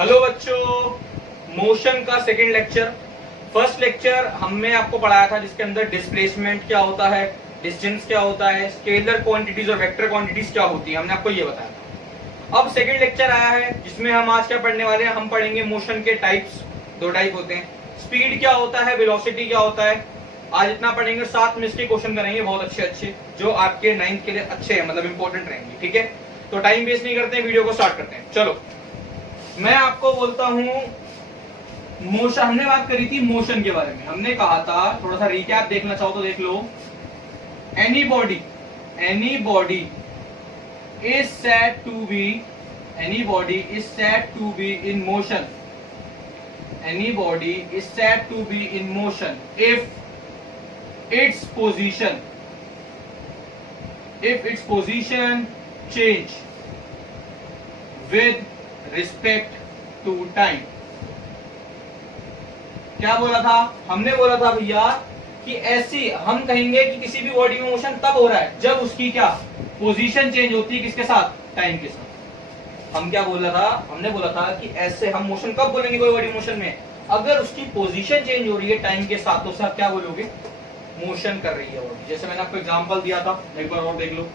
Hello बच्चों, motion का second lecture. First lecture हमने आपको पढ़ाया था जिसके अंदर डिस्प्लेसमेंट क्या होता है, डिस्टेंस क्या होता है, स्केलर क्वांटिटीज और वेक्टर क्वांटिटीज क्या होती है, हमने आपको ये बताया था। अब सेकंड लेक्चर आया है जिसमें हम आज क्या पढ़ने वाले हैं, हम पढ़ेंगे मोशन के टाइप्स। दो टाइप होते हैं, स्पीड क्या होता है, वेलोसिटी क्या होता है। आज इतना पढ़ेंगे, 7 में इसके क्वेश्चन करेंगे बहुत अच्छे अच्छे जो आपके 9th के लिए अच्छे हैं, मतलब इंपॉर्टेंट रहेंगे। ठीक है, तो टाइम वेस्ट नहीं करते हैं, वीडियो को स्टार्ट करते हैं। चलो मैं आपको बोलता हूं मोशन, हमने बात करी थी मोशन के बारे में। हमने कहा था, थोड़ा सा रिकैप देखना चाहो तो देख लो। Any body is said to be in motion. Any body is said to be in motion if its position change with respect to time. क्या बोला था हमने? बोला था भैया कि ऐसी हम कहेंगे कि किसी भी बॉडी में मोशन तब हो रहा है जब उसकी क्या पोजीशन चेंज होती है, किसके साथ? टाइम के साथ। हम क्या बोला था? हमने बोला था कि ऐसे हम मोशन कब बोलेंगे कोई बॉडी मोशन में? अगर उसकी पोजीशन चेंज हो रही है टाइम के साथ, तो उसे आप क्या बोलोगे? मोशन कर रही है बॉडी। जैसे मैंने आपको एग्जांपल दिया था, एक बार और देख लो।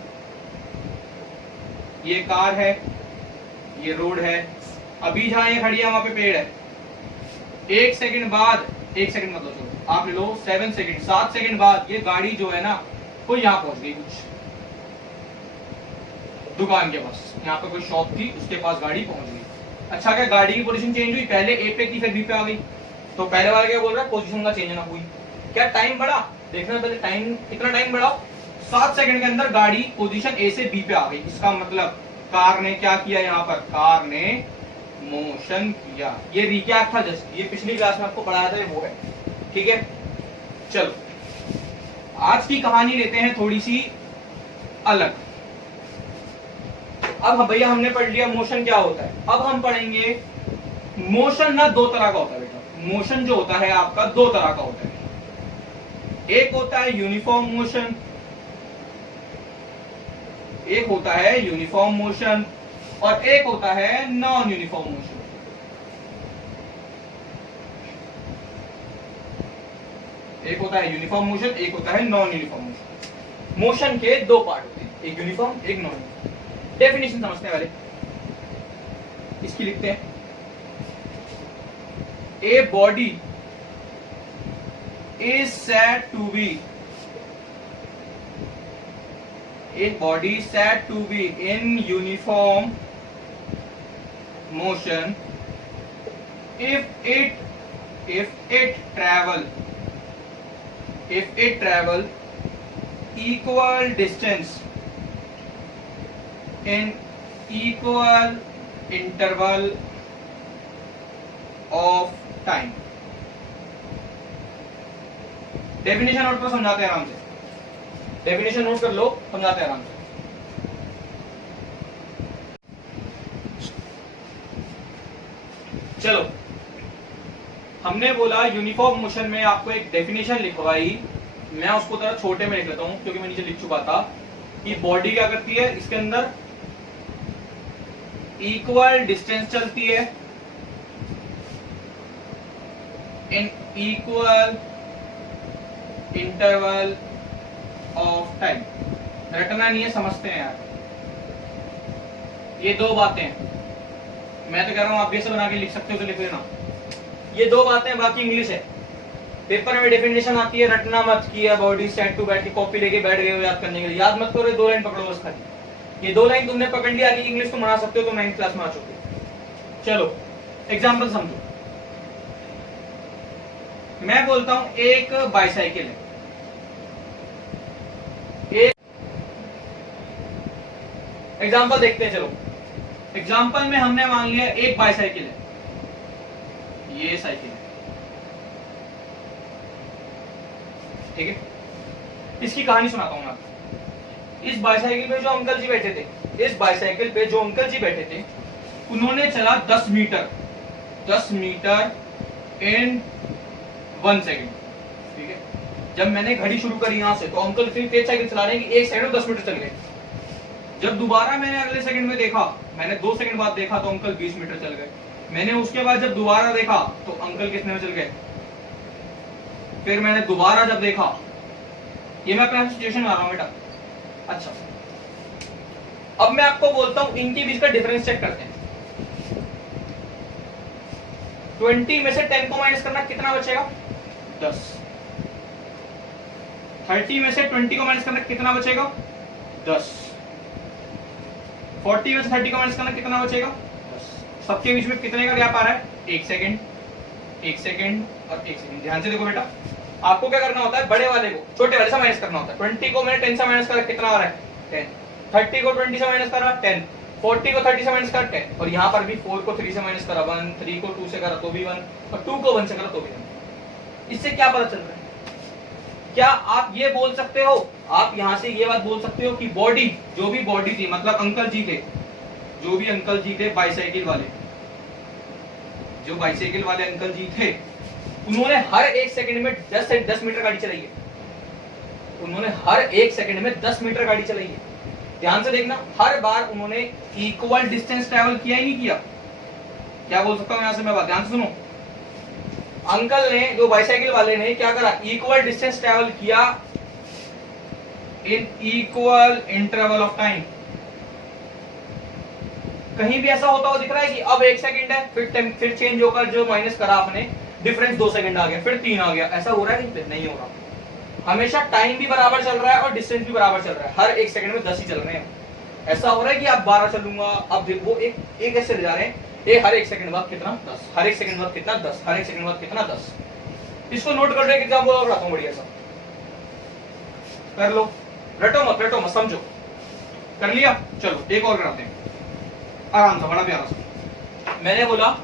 ये कार है, ये रोड है, अभी जहां ये खड़ी है वहां पे पेड़ है। 1 सेकंड बाद, 1 सेकंड मतलब चलो आप ले लो 7 सेकंड, 7 सेकंड बाद ये गाड़ी जो है ना वो यहाँ पहुंच गई, कुछ दुकान के पास। यहाँ पे कोई शॉप थी, उसके पास गाड़ी पहुंच गई। अच्छा, क्या गाड़ी की पोजीशन चेंज हुई? पहले ए पे थी, फिर बी पे आ गई। तो पहले वाला क्या बोल रहा है? पोजीशन का चेंज ना हुई। क्या टाइम बढ़ा? देखना पहले टाइम, कितना टाइम बढ़ा? 7 सेकंड के अंदर गाड़ी पोजीशन ए से बी पे आ गई। इसका मतलब कार ने क्या किया? यहाँ पर कार ने मोशन किया। ये रिकैप था जस्ट, ये पिछली क्लास में आपको पढ़ाया था, ये वो है। ठीक है, चलो आज की कहानी लेते हैं थोड़ी सी अलग। अब भैया हमने पढ़ लिया मोशन क्या होता है, अब हम पढ़ेंगे मोशन ना 2 तरह का होता है बेटा। मोशन जो होता है आपका 2 तरह का होता है। एक होता है यूनिफॉर्म मोशन, एक होता है यूनिफॉर्म मोशन और एक होता है नॉन यूनिफॉर्म मोशन। एक होता है यूनिफॉर्म मोशन, एक होता है नॉन यूनिफॉर्म मोशन। मोशन के 2 पार्ट होते हैं, एक यूनिफॉर्म, एक नॉन यूनिफॉर्म। डेफिनेशन समझने वाले इसकी लिखते हैं। A body is said to be in uniform motion if it travel equal distance in equal interval of time। Definition note पर समझाते हैं आराम से, डेफिनेशन नोट कर लो, समझाते हैं आराम से। चलो, हमने बोला यूनिफॉर्म मोशन में आपको एक डेफिनेशन लिखवाई, मैं उसको थोड़ा छोटे में लिख लेता हूं क्योंकि मैं नीचे लिख चुका था कि बॉडी क्या करती है, इसके अंदर इक्वल डिस्टेंस चलती है in equal interval of time. रटना नहीं है, समझते हैं यार। ये 2 बातें हैं, मैं तो कह रहा हूं आप भी ऐसे बना के लिख सकते हो तो लिख लेना। ये 2 बातें, बाकी इंग्लिश है। पेपर में डेफिनेशन आती है, रटना मत किया बॉडी सेट टू बैठ के कॉपी लेके बैठ गए हो याद करने के लिए। याद मत करो, 2 लाइन पकड़ो बस खाली। ये 2 लाइन तुमने पकड़ लिया, आगे इंग्लिश तो बना सकते हो, तो 9th क्लास में आ चुके हो। चलो एग्जाम्पल समझो। मैं बोलता हूं एक बाइसाइकिल है, एग्जाम्पल देखते हैं। चलो एग्जाम्पल में हमने मान लिया एक बाइसाइकिल है, ये साइकिल है, ठीक है। इसकी कहानी सुनाता हूं मैं आपको। इस बाइसाइकिल पे जो अंकल जी बैठे थे, उन्होंने चला 10 मीटर इन 1 सेकेंड, ठीक है। जब मैंने घड़ी शुरू करी यहां से, तो अंकल इतनी तेज साइकिल चला रहे हैं कि 1 सेकंड में 10 मीटर चल गए। जब दोबारा मैंने अगले सेकंड में देखा, मैंने 2 सेकंड बाद देखा तो अंकल 20 मीटर चल गए। मैंने उसके बाद जब दोबारा देखा तो अंकल कितने में चल गए, फिर मैंने दोबारा जब देखा, ये मैं अपना सिचुएशन बना रहा हूं बेटा। अच्छा, अब मैं आपको बोलता हूं इनके बीच का डिफरेंस चेक करते हैं। 20 में से 10 को माइनस करना कितना बचेगा, 10। 30 में से 20 को माइनस करना कितना बचेगा, 10। 40 में से 30 को माइनस करना कितना बचेगा, 10। सबके बीच में कितने का गैप आ रहा है, 1 सेकेंड, 1 सेकेंड और 1 सेकेंड। ध्यान से देखो बेटा, आपको क्या करना होता है, बड़े वाले को छोटे वाले से माइनस करना होता है। 20 को मैंने 10 से माइनस करा, कितना आ रहा है, 10। 30 को 20 से माइनस करा, 10। 40 को 30 से माइनस करा, 10। और यहाँ पर भी 4 को 3 से माइनस करा 1, 3 को 2 से करा तो भी 1, और 2 को 1 से करा तो भी 1। इससे क्या पता चल रहा है, क्या आप ये बोल सकते हो, आप यहाँ से ये बात बोल सकते हो कि बॉडी, जो भी बॉडी थी, मतलब अंकल जी थे, जो भी अंकल जी थे बाइसाइकिल वाले, जो बाइसाइकिल वाले अंकल जी थे, उन्होंने हर 1 सेकंड में 10 से 10 मीटर गाड़ी चलाई है। उन्होंने हर 1 सेकंड में 10 मीटर गाड़ी चलाई है। ध्यान से देखना, हर बार उन्होंने इक्वल डिस्टेंस ट्रैवल किया ही नहीं किया। क्या बोल सकता हूं यहां से मैं बात, ध्यान से सुनो। अंकल ने, जो बाइसाइकिल वाले ने क्या करा, इक्वल डिस्टेंस ट्रैवल किया इन इक्वल इंटरवल ऑफ टाइम। कहीं भी ऐसा होता हुआ दिख रहा है कि अब 1 सेकंड है, फिर चेंज होकर जो माइनस करा आपने, डिफरेंस 2 सेकंड आ गया, फिर 3 आ गया, ऐसा हो रहा है कहीं पे, नहीं हो रहा। हमेशा टाइम भी बराबर चल रहा है और डिस्टेंस भी बराबर चल रहा है, हर 1 सेकंड में 10 ही चल रहे हैं। ऐसा हो रहा है कि आप 12 चलूंगा, अब वो एक ऐसे ले जा रहे हैं, ये हर 1 सेकंड बाद कितना, 10, हर 1 सेकंड बाद कितना, 10, हर 1 सेकंड बाद कितना, 10। इसको नोट कर लो, एक एग्जाम्पल और बताता हूं बढ़िया सा, कर लो, रटो मत, समझो। कर लिया, चलो एक और कराते हैं आराम से, बड़ा प्यारा सा। मैंने बोला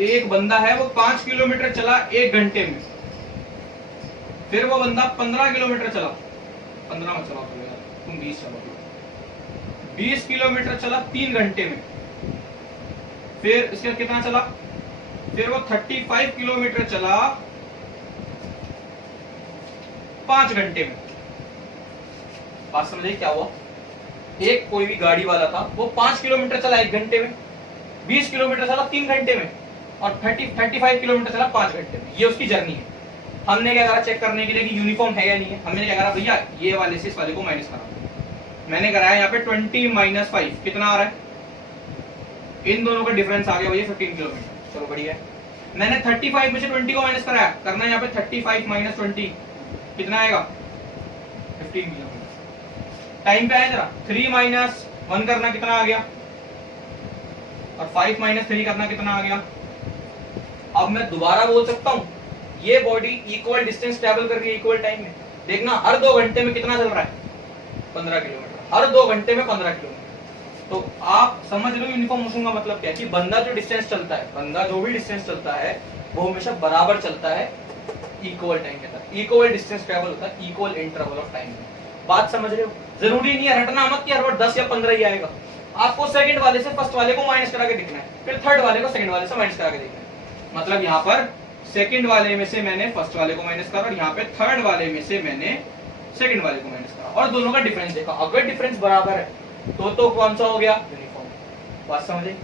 एक बंदा है, वो 5 किलोमीटर चला 1 घंटे में, फिर वो बंदा 15 किलोमीटर चला, 15 मत चलाओ तुम 20 चलो, 20 किलोमीटर चला 3 घंटे में, फिर इसके कितना चला, फिर वो 35 किलोमीटर चला 5 घंटे में। बात समझे क्या हुआ, एक कोई भी गाड़ी वाला था, वो 5 किलोमीटर चला 1 घंटे में, 20 किलोमीटर चला 3 घंटे में, और 35 किलोमीटर चला 5 घंटे में। ये उसकी जर्नी है। हमने क्या करा चेक करने के लिए कि यूनिफॉर्म है या नहीं है, हमने क्या करा, भैया ये वाले से इस वाले को माइनस करा। मैंने कराया यहाँ पे 20 - 5 कितना आ रहा है, इन दोनों का डिफरेंस आ गया भैया 15 किलोमीटर। चलो बढ़िया है। मैंने 35 में से 20 को माइनस कराया, करना यहाँ पे 35 - 20 कितना आएगा, 15 किलोमीटर। टाइम पे आया जरा, 3 - 1 करना कितना आ गया, और 5 - 3 करना कितना आ गया। अब मैं दोबारा बोल सकता हूं, ये बॉडी इक्वल डिस्टेंस ट्रैवल कर रही है इक्वल टाइम में। देखना हर 2 घंटे में कितना चल रहा है, 15 किलोमीटर, हर 2 घंटे में 15 किलोमीटर। तो आप समझ लो यूनिफॉर्म मोशन का मतलब क्या है, कि बंदा जो डिस्टेंस चलता है, बंदा जो भी डिस्टेंस चलता है वो हमेशा बराबर चलता है इक्वल टाइम के साथ। इक्वल डिस्टेंस ट्रैवल होता है इक्वल इंटरवल ऑफ टाइम में। बात समझ रहे हो, जरूरी नहीं है रटना मत कि हर बार 10 या 15 ही आएगा। आपको सेकंड वाले से फर्स्ट वाले को माइनस करा के देखना है, फिर थर्ड वाले को सेकंड वाले से माइनस करा के देखना है। मतलब यहाँ पर सेकंड वाले में से मैंने फर्स्ट वाले को माइनस करा, और यहाँ पे थर्ड वाले में से मैंने सेकंड वाले को माइनस करा, और दोनों का डिफरेंस देखा। अगर डिफरेंस बराबर है तो कौन सा हो गया, यूनिफॉर्म। बात समझे।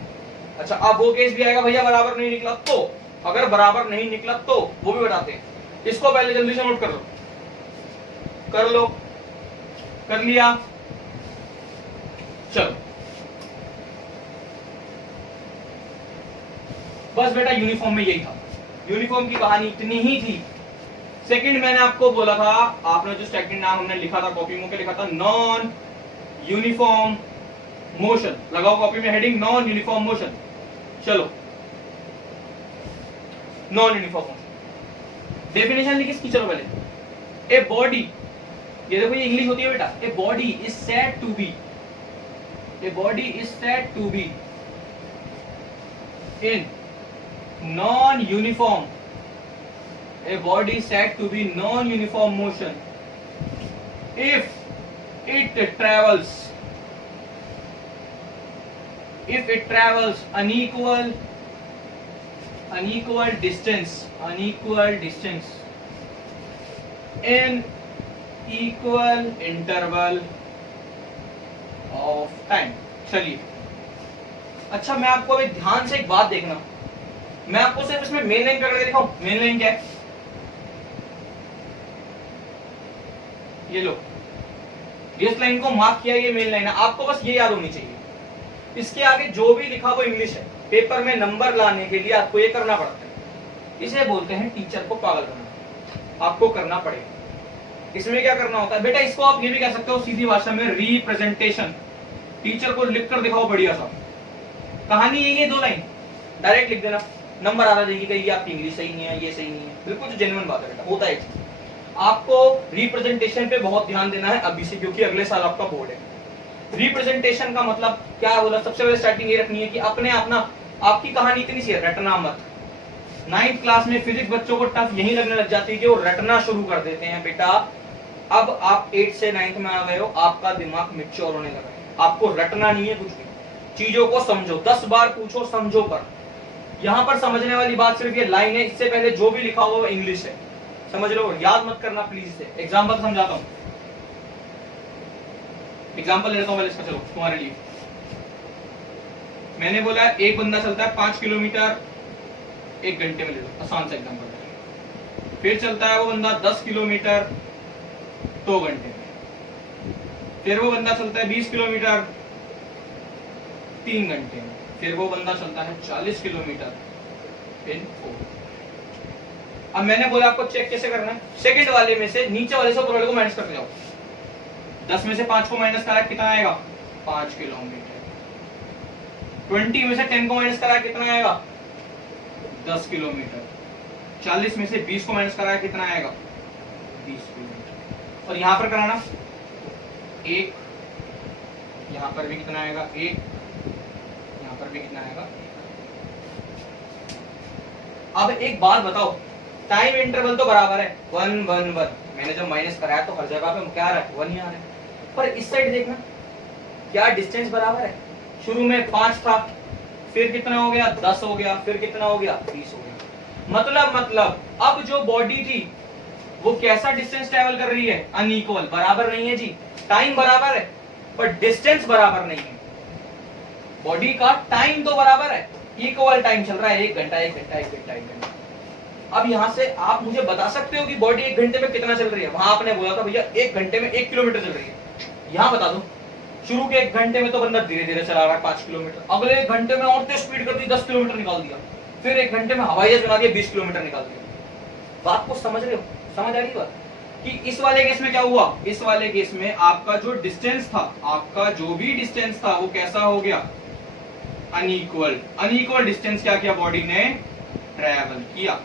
अच्छा, अब वो केस भी आएगा भैया बराबर नहीं निकला तो, अगर बराबर नहीं निकला तो वो भी बताते हैं। इसको पहले जल्दी से नोट कर लो, कर लो, कर लिया, चलो बस बेटा यूनिफॉर्म में यही था। यूनिफॉर्म की कहानी इतनी ही थी। सेकंड मैंने आपको बोला था, आपने जो सेकंड नाम हमने लिखा था कॉपी में, लिखा था नॉन यूनिफॉर्म मोशन। लगाओ कॉपी में हेडिंग नॉन यूनिफॉर्म मोशन। चलो, नॉन यूनिफॉर्म मोशन डेफिनेशन लिखी इसकी। चलो पहले, ए बॉडी, ये देखो ये इंग्लिश होती है बेटा, a body is said to be, a body is said to be in non-uniform, a body is said to be non-uniform motion if it travels unequal distance in equal interval of time। चलिए अच्छा मैं आपको अभी ध्यान से एक बात देखना, मैं आपको सिर्फ इसमें मेन लाइन करके दिखाऊं। मेन लाइन क्या है, ये लो, इस लाइन को मार्क किया, ये मेन लाइन है, आपको बस ये याद होनी चाहिए। इसके आगे जो भी लिखा वो इंग्लिश है। पेपर में नंबर लाने के लिए आपको ये करना पड़ता है, इसे बोलते हैं टीचर को पागल बनाना, आपको करना पड़ेगा। इसमें क्या करना होता है बेटा, इसको आप ये भी कह सकते हो सीधी भाषा में रिप्रेजेंटेशन। टीचर को लिख कर दिखाओ बढ़िया सा, कहानी यही है, 2 लाइन डायरेक्ट लिख देना, नंबर आ जाएगी। कहीं आपकी इंग्लिश सही नहीं है, ये सही नहीं है, बिल्कुल जो जेन्युइन बात है बेटा, होता है। आपको रिप्रेजेंटेशन पे बहुत ध्यान देना है अभी से, क्योंकि अगले साल आपका बोर्ड है। रिप्रेजेंटेशन का मतलब क्या बोला, सबसे पहले स्टार्टिंग ये रखनी है कि अपने अपना, आपकी कहानी इतनी सी है, रटना मत। 9th क्लास में फिजिक्स बच्चों को टफ यही लगने लग जाती है कि वो रटना शुरू कर देते हैं। बेटा अब आप 8 से 9th में आ गए हो, आपका दिमाग मैच्योर होने लगा है, आपको रटना नहीं है कुछ भी, चीजों को समझो, 10 बार पूछो समझो। पर यहाँ पर समझने वाली बात सिर्फ ये लाइन है, इससे पहले जो भी लिखा हुआ वो इंग्लिश है, समझ लो, याद मत करना प्लीज से। एग्जाम्पल समझाता हूँ, एग्जाम्पल लेता हूँ पहले इसका, चलो तुम्हारे लिए। मैंने बोला एक बंदा चलता है 5 किलोमीटर 1 घंटे में, ले लो, आसान सा एग्जाम्पल है। फिर चलता है वो बंदा 10 किलोमीटर 2 घंटे में। फिर वो बंदा चलता है 20 किलोमीटर 3 घंटे में। फिर वो बंदा चलता है 40 किलोमीटर इन 4। अब मैंने बोला आपको चेक कैसे करना है, सेकंड वाले में से नीचे वाले से ऊपर वाले को माइनस करते जाओ। 10 में से 5 को माइनस करा कितना आएगा, 5 किलोमीटर। 20 में से 10 को माइनस करा कितना आएगा, 10 किलोमीटर। 40 में से 20 को माइनस करा कितना आएगा, 20 किलोमीटर। और यहां पर कराना 1, यहां पर भी कितना आएगा 1, यहां पर भी कितना आएगा। अब एक बात बताओ, टाइम इंटरवल तो बराबर है 1 1 1, मैंने जब माइनस कराया तो हर जगह पे क्या आ रहा है 1 ही आ रहा है। पर इस साइड देखना, क्या डिस्टेंस बराबर है, शुरू में 5 था, फिर कितना हो गया 10 हो गया, फिर कितना हो गया 20 हो गया। मतलब अब जो बॉडी थी वो कैसा डिस्टेंस ट्रेवल कर रही है, अनइक्वल, बराबर नहीं है जी। टाइम बराबर है पर डिस्टेंस बराबर नहीं है। बॉडी का टाइम तो बराबर है, इक्वल टाइम चल रहा है, 1 घंटा 1 घंटा 1 घंटा 1 घंटा। अब यहां से आप मुझे बता सकते हो कि बॉडी 1 घंटे में कितना चल रही है। वहां आपने बोला था भैया 1 घंटे में 1 किलोमीटर चल रही है, यहां बता दो। शुरू के 1 घंटे में तो बंदा धीरे धीरे चला रहा है 5 किलोमीटर, अगले 1 घंटे में और तेज स्पीड कर दी, 10 किलोमीटर निकाल दिया, फिर 1 घंटे में हवाई जहाज बना दिया, 20 किलोमीटर निकाल दिया। बात को समझ रहे हो, समझ आ रही बात कि इस वाले केस में क्या हुआ। इस वाले केस में आपका जो डिस्टेंस था, आपका जो भी डिस्टेंस था वो कैसा हो गया, अनइक्वल। अनइक्वल डिस्टेंस क्या किया बॉडी ने, ट्रैवल किया।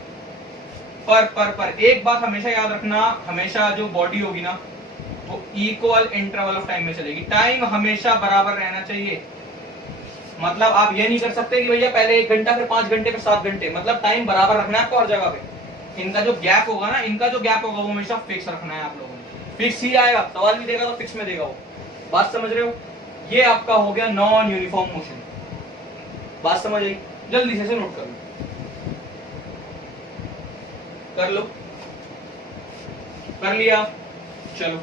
पर एक बात हमेशा याद रखना, हमेशा जो बॉडी होगी ना वो इक्वल इंटरवल ऑफ टाइम में चलेगी। टाइम हमेशा बराबर रहना चाहिए। मतलब आप ये नहीं कर सकते कि भैया पहले 1 घंटा फिर 5 घंटे फिर 7 घंटे, मतलब टाइम बराबर रखना है आपको हर जगह पे। इनका जो गैप होगा ना, इनका जो गैप होगा वो हमेशा फिक्स रखना है आप लोगों ने। फिक्स ही आएगा, सवाल भी देगा तो फिक्स में देगा वो। बात समझ रहे हो, ये आपका हो गया नॉन यूनिफॉर्म मोशन। बात समझ आई, जल्दी से नोट कर लो, कर लिया, चलो।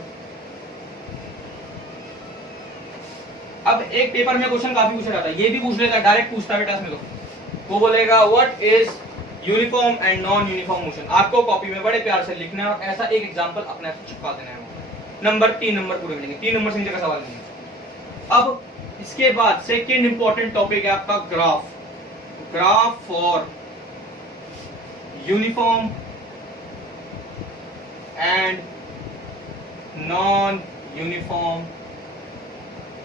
अब एक पेपर में क्वेश्चन काफी पूछा जाता है, ये भी पूछ लेता है, डायरेक्ट पूछता है बेटा इसमें तो वो बोलेगा what is uniform and non uniform motion. आपको कॉपी में बड़े प्यार से लिखना है और ऐसा एक एग्जांपल अपने आप चिपका देना है। नंबर 3 नंबर पूरे मिलेंगे, 3 नंबर से नीचे का सवाल नहीं है। अब इसके बाद सेकेंड इंपॉर्टेंट टॉपिक है आपका graph. Graph for uniform and non uniform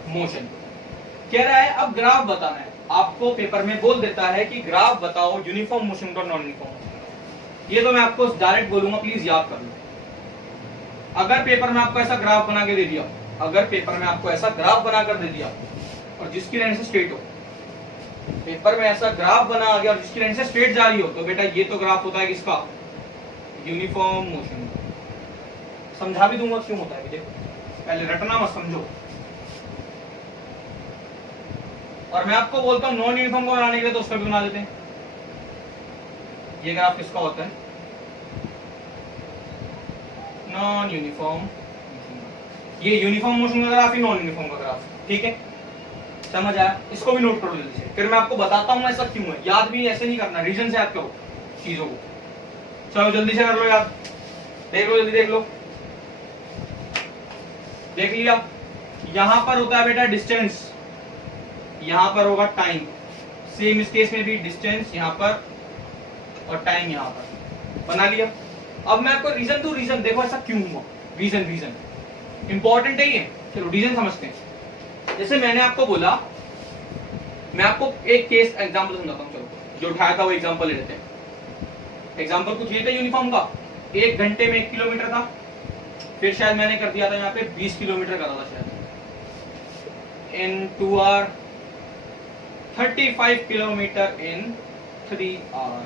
motion. कह रहा है अब ग्राफ बताना है आपको, पेपर में बोल देता है कि ग्राफ बताओ यूनिफॉर्म मोशन और नॉन यूनिफॉर्म मोशन। ये तो मैं आपको डायरेक्ट बोलूंगा, प्लीज याद कर लो। अगर पेपर में आपको ऐसा ग्राफ बना के दे दिया, अगर पेपर में आपको ऐसा ग्राफ बना कर दे दिया और जिसकी लाइन से स्ट्रेट हो, पेपर में ऐसा ग्राफ बना आ गया और जिसकी लाइन से स्ट्रेट जा रही हो, तो बेटा ये तो ग्राफ होता है किसका, यूनिफॉर्म मोशन। समझा भी दूंगा क्यों होता है, देखो पहले रटना मत, समझो। और मैं आपको बोलता हूं नॉन यूनिफॉर्म को बनाने के लिए तो उसका भी बना देते हैं। ये ग्राफ किसका होता है, नॉन यूनिफॉर्म। ये यूनिफॉर्म मोशन का ग्राफ, नॉन यूनिफॉर्म का ग्राफ, ठीक है। समझ आया? इसको भी नोट करो जल्दी से, फिर मैं आपको बताता हूँ ऐसा क्यों है। याद भी ऐसे नहीं करना, रीजन से याद करो चीजों को। चलो जल्दी से कर लो याद, देख लो जल्दी, देख लो, देख लिया। यहां पर होता है बेटा डिस्टेंस, यहां पर होगा टाइम। सेम इस केस में भी डिस्टेंस यहां पर और टाइम यहां पर, बना लिया। अब मैं आपको रीजन टू रीजन, देखो ऐसा क्यों हुआ, रीजन रीजन इंपॉर्टेंट है ये। चलो रीजन समझते हैं। जैसे मैंने आपको बोला, मैं आपको एक केस एग्जांपल समझाता हूं। चलो जो उठाया था वो एग्जांपल ले लेते हैं। एग्जांपल कुछ ये था यूनिफॉर्म का, 1 घंटे में 1 किलोमीटर था, फिर शायद मैंने कर दिया था यहाँ पे 20 किलोमीटर करा था शायद, इन 2 आवर 35 किलोमीटर इन 3 आवर,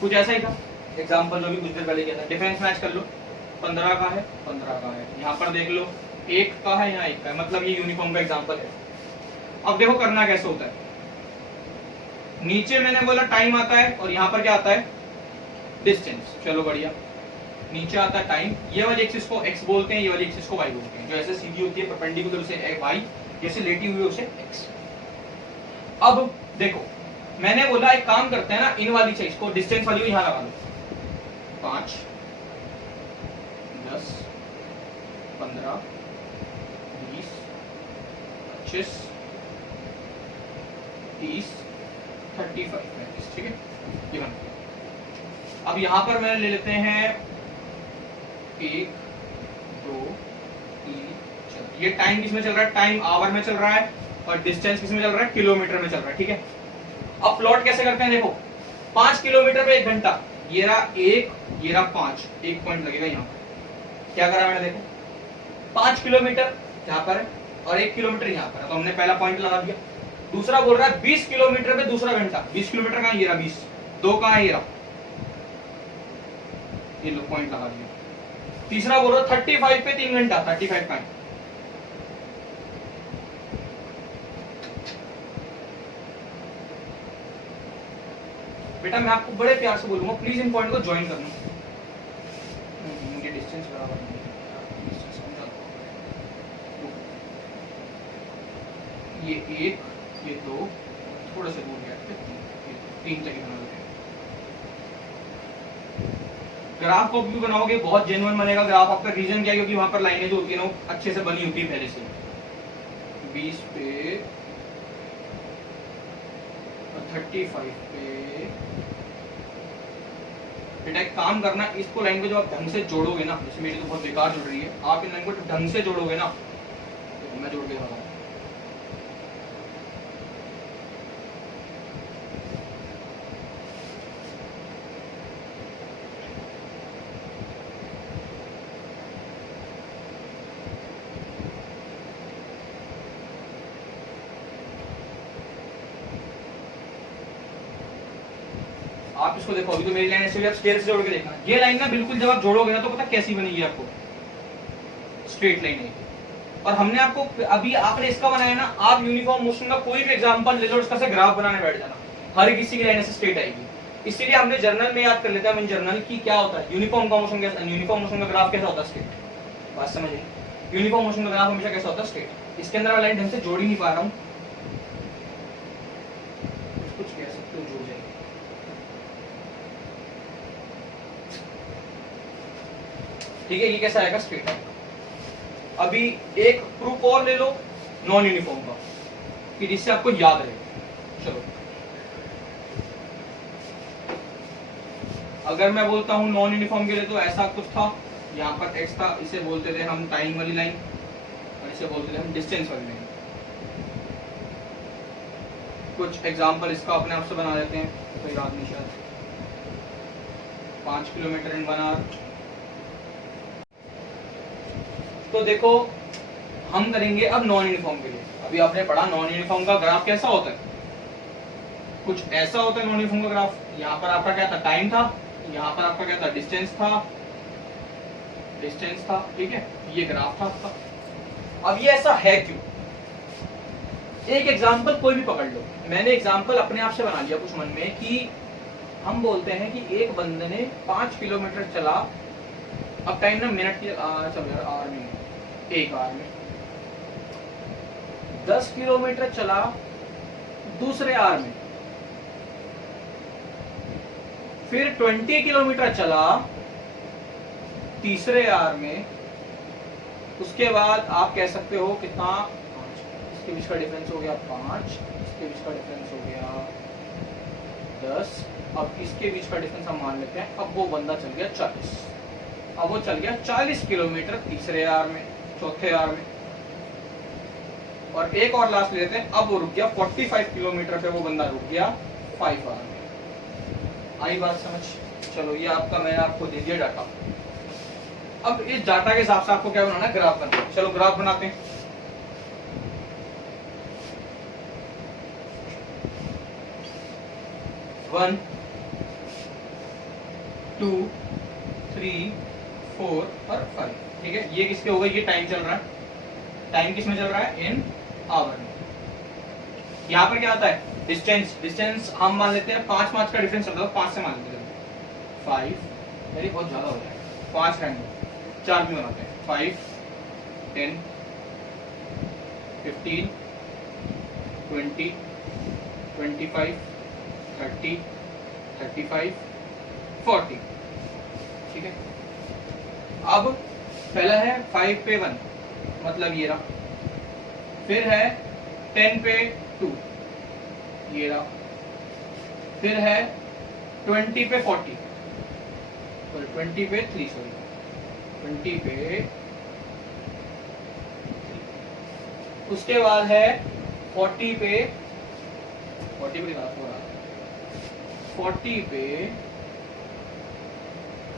कुछ ऐसा ही था एग्जांपल जो भी कुछ देर पहले किया था। डिफरेंस मैच कर लो, 15 का है 15 का है, यहाँ पर देख लो 1 का है यहाँ 1 का है, मतलब ये यूनिफॉर्म का एग्जांपल है। अब देखो करना कैसे होता है। नीचे मैंने बोला टाइम आता है और यहाँ पर क्या आता है, डिस्टेंस। चलो बढ़िया, नीचे आता है टाइम, ये वाली एक्सिस को x बोलते हैं, ये वाली एक्सिस को y बोलते हैं। जो ऐसे सीधी होती है परपेंडिकुलर उसे y, जैसे लेटी हुई उसे x। अब देखो मैंने बोला एक काम करते हैं ना, इन वाली चीज को, डिस्टेंस वाली को यहाँ लगा दो, 5 10 15 20 25 30 35 35, ठीक है, ये बन गया। अब यहां पर मैंने ले लेते हैं 1 2 3 4, ये टाइम किसमें चल रहा है, टाइम आवर में चल रहा है, और डिस्टेंस किसमें चल रहा है, किलोमीटर में चल रहा है, ठीक है। अब प्लॉट कैसे करते हैं, देखो 5 किलोमीटर पे 1 घंटा, ये रहा 1, ये रहा 5, 1 पॉइंट लगेगा यहाँ पर। क्या करा मैंने, देखो 5 किलोमीटर यहाँ पर है और 1 किलोमीटर यहाँ पर है, तो हमने पहला पॉइंट लगा दिया। दूसरा बोल रहा है 20 किलोमीटर पे दूसरा घंटा, 20 किलोमीटर कहाँ, ये रहा 20, 2 कहाँ है, ये रहा, ये लो पॉइंट लगा दिया। तीसरा बोल रहा 35 पे 3 घंटा, 35 का है। बेटा मैं आपको बड़े प्यार से बोलूंगा, प्लीज इन पॉइंट को ज्वाइन करना। मुझे डिस्टेंस बराबर नहीं है, डिस्टेंस समझा दो। ये 1, ये 2, थोड़ा सा दूर गया, 3 तक बना देते हैं। ग्राफ को भी बनाओगे बहुत जेन्युइन बनेगा ग्राफ आपका। रीजन क्या है, क्योंकि वहां पर लाइनें जो होती है ना वो अच्छे से बनी होती है पहले से। 20 पे और 35 पे। बेटा एक काम करना, इसको लाइन को जब आप ढंग से जोड़ोगे ना, जैसे मेरी तो बहुत बेकार जुड़ रही है, आप इन लाइन को ढंग से जोड़ोगे ना, तो मैं जोड़ के बताऊँ। आप इसको देखो, अभी तो मेरी लाइन ऐसे भी आप स्केल से जोड़ के देखना। ये लाइन ना बिल्कुल जब आप जोड़ोगे ना तो पता कैसी बनेगी आपको, स्ट्रेट लाइन है। और हमने आपको अभी आपने इसका बनाया ना, आप यूनिफॉर्म मोशन का कोई भी एग्जांपल ले लो, इसका से ग्राफ बनाने बैठ जाना, हर किसी की लाइन ऐसे स्ट्रेट आएगी। इसीलिए हमने जर्नल में याद कर लेते हैं, हम जर्नल की क्या होता है, यूनिफॉर्म का मोशन कैसा, यूनिफॉर्म मोशन का ग्राफ कैसा होता है, स्ट्रेट। बात समझिए, यूनिफॉर्म मोशन का ग्राफ हमेशा कैसा होता है, स्ट्रेट। इसके अंदर मैं लाइन ढंग से जोड़ ही नहीं पा रहा हूँ, कुछ कह सकते हो, जुड़ जाएगी। ठीक है, ये कैसा आएगा, स्ट्रेट है। अभी एक प्रूफ और ले लो नॉन यूनिफॉर्म का, कि जिससे आपको याद रहे। चलो अगर मैं बोलता हूं नॉन यूनिफॉर्म के लिए, तो ऐसा कुछ था, यहाँ पर एक्स था, इसे बोलते थे हम टाइम वाली लाइन, और इसे बोलते थे हम डिस्टेंस वाली लाइन। कुछ एग्जांपल इसका अपने आप से बना लेते हैं, कोई याद नहीं शायद। 5 किलोमीटर इन 1 आवर। तो देखो हम करेंगे अब नॉन यूनिफॉर्म के लिए। अभी आपने पढ़ा नॉन यूनिफॉर्म का ग्राफ कैसा होता है, कुछ ऐसा होता है नॉन यूनिफॉर्म का ग्राफ। यहाँ पर आपका क्या था, टाइम था, यहाँ पर आपका क्या था, डिस्टेंस था, डिस्टेंस था, ठीक है, ये ग्राफ था आपका। अब ये ऐसा है क्यों, एक एग्जांपल कोई भी पकड़ लो। मैंने एग्जांपल अपने आप से बना लिया कुछ मन में, कि हम बोलते हैं कि एक बंदे ने 5 किलोमीटर चला, अब टाइम ना मिनट की, चलो यार आवर में, 1 आवर में 10 किलोमीटर चला दूसरे आर में, फिर 20 किलोमीटर चला तीसरे आर में, उसके बाद आप कह सकते हो कितना, इसके बीच का डिफरेंस हो गया 5, इसके बीच का डिफरेंस हो गया 10, अब इसके बीच का डिफरेंस हम मान लेते हैं, अब वो बंदा चल गया 40, अब वो चल गया 40 किलोमीटर तीसरे आर में, चौथे आर में, और एक और लास्ट लेते हैं, अब वो रुक गया 45 किलोमीटर पे, वो बंदा रुक गया 5 आर में। आई बात समझ? चलो ये आपका मैंने आपको दे दिया डाटा। अब इस डाटा के हिसाब से आपको क्या बनाना है, ग्राफ बनाना है। चलो ग्राफ बनाते हैं। वन, 2, 3, 4 और 5, ठीक है। ये किसके हो गए, ये टाइम चल रहा है, टाइम किसमें चल रहा है, इन आवर में। यहाँ पर क्या आता है, डिस्टेंस, डिस्टेंस हम मान लेते हैं 5 का डिफरेंस चलता है, 5 से मान लेते हैं 5, यानी बहुत ज्यादा हो जाएगा, 5 रहेंगे, 4 भी बनाते हैं, 5, 10, 15, 20, 25, 30, 35, 40, ठीक है। अब पहला है 5 पे 1, मतलब ये रहा, फिर है 10 पे 2, ये रहा, फिर है 20 पे 40, और 20 पे 3, सॉरी 20 पे 3, उसके बाद है 40 पे 40 पे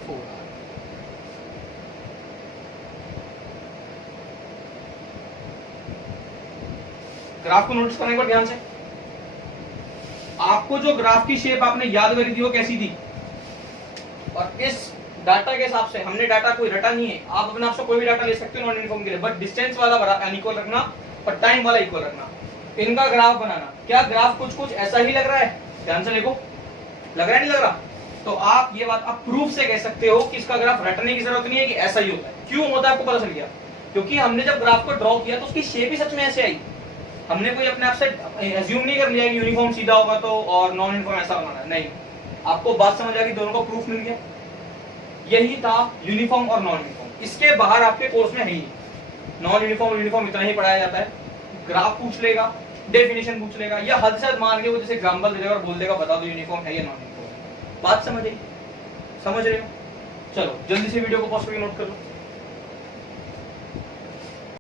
4। ग्राफ को नोटिस करने पर ध्यान से, आपको जो ग्राफ की शेप आपने याद करी थी वो कैसी थी, और इस डाटा के हिसाब से, हमने डाटा कोई रटा नहीं है, आप अपने आप से कोई भी डाटा ले सकते हो नॉन यूनिफॉर्म के लिए, बट डिस्टेंस वाला अनइक्वल रखना और टाइम वाला इक्वल रखना। इनका ग्राफ बनाना, क्या ग्राफ कुछ कुछ ऐसा ही लग रहा है, ध्यान से देखो, लग रहा है नहीं लग रहा, तो आप ये बात आप प्रूफ से कह सकते हो कि इसका ग्राफ रटने की जरूरत नहीं है, कि ऐसा ही होता है। क्यों होता है आपको पता चल गया, क्योंकि हमने जब ग्राफ को ड्रॉ किया तो उसकी शेप ही सच में ऐसे आई। हमने कोई अपने आप से एज्यूम नहीं कर लिया कि यूनिफॉर्म सीधा होगा तो और नॉन यूनिफॉर्म ऐसा बनाना है, नहीं, आपको बात समझ आ गई, दोनों को प्रूफ मिल गया। यही था यूनिफॉर्म और नॉन यूनिफॉर्म, इसके बाहर आपके कोर्स में है ही नॉन यूनिफॉर्म यूनिफॉर्म इतना ही पढ़ाया जाता है। ग्राफ पूछ लेगा, डेफिनेशन पूछ लेगा, या हद से हद मान के वो जैसे एग्जांपल दे देगा और बोल देगा बता दो यूनिफॉर्म है या नॉन यूनिफॉर्म। बात समझ रहे हो? चलो जल्दी से वीडियो को पॉज करके नोट कर लो।